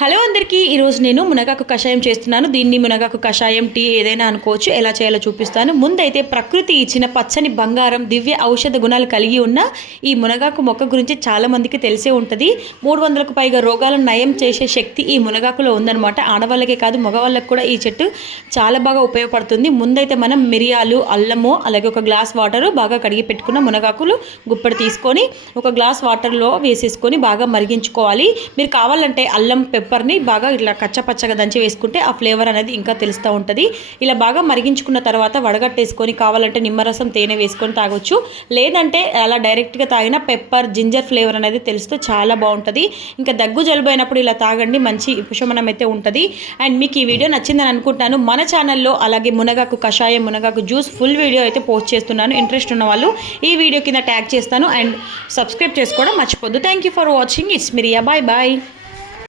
Hello అందరికీ ఈరోజు నేను మునగాకు కషాయం చేస్తున్నాను. దీన్ని మునగాకు కషాయం టీ ఏదైనా అనుకోవచ్చు. ఎలా చేయాలో చూపిస్తాను. ముందైతే ప్రకృతి ఇచ్చిన పచ్చని బంగారం దివ్య ఔషధ గుణాలు కలిగి ఉన్న ఈ మునగాకు మొక్క గురించి చాలామందికి తెలిసే ఉంటుంది. మూడు వందలకు పైగా రోగాలను నయం చేసే శక్తి ఈ మునగాకులో ఉందన్నమాట. ఆడవాళ్ళకే కాదు మగవాళ్ళకి కూడా ఈ చెట్టు చాలా బాగా ఉపయోగపడుతుంది. ముందైతే మనం మిరియాలు అల్లము అలాగే ఒక గ్లాస్ వాటర్ బాగా కడిగి పెట్టుకున్న మునగాకులు గుప్పెడు తీసుకొని ఒక గ్లాస్ వాటర్లో వేసేసుకొని బాగా మరిగించుకోవాలి. మీరు కావాలంటే అల్లం పెప్పర్ని బాగా ఇట్లా కచ్చపచ్చగా దంచి వేసుకుంటే ఆ ఫ్లేవర్ అనేది ఇంకా తెలుస్తూ ఉంటుంది. ఇలా బాగా మరిగించుకున్న తర్వాత వడగట్టేసుకొని కావాలంటే నిమ్మరసం తేనె వేసుకొని తాగొచ్చు. లేదంటే అలా డైరెక్ట్గా తాగిన పెప్పర్ జింజర్ ఫ్లేవర్ అనేది తెలుస్తూ చాలా బాగుంటుంది. ఇంకా దగ్గు జలుబు అయినప్పుడు ఇలా తాగండి మంచి ఉపశమనం అయితే ఉంటుంది. అండ్ మీకు ఈ వీడియో నచ్చిందని అనుకుంటున్నాను మన ఛానల్లో అలాగే మునగాకు కషాయం మునగాకు జ్యూస్ ఫుల్ వీడియో అయితే పోస్ట్ చేస్తున్నాను. ఇంట్రెస్ట్ ఉన్న వాళ్ళు ఈ వీడియో కింద ట్యాగ్ చేస్తాను. అండ్ సబ్స్క్రైబ్ చేసుకోవడం మర్చిపోద్దు. Thank you for watching it's మిరియా bye bye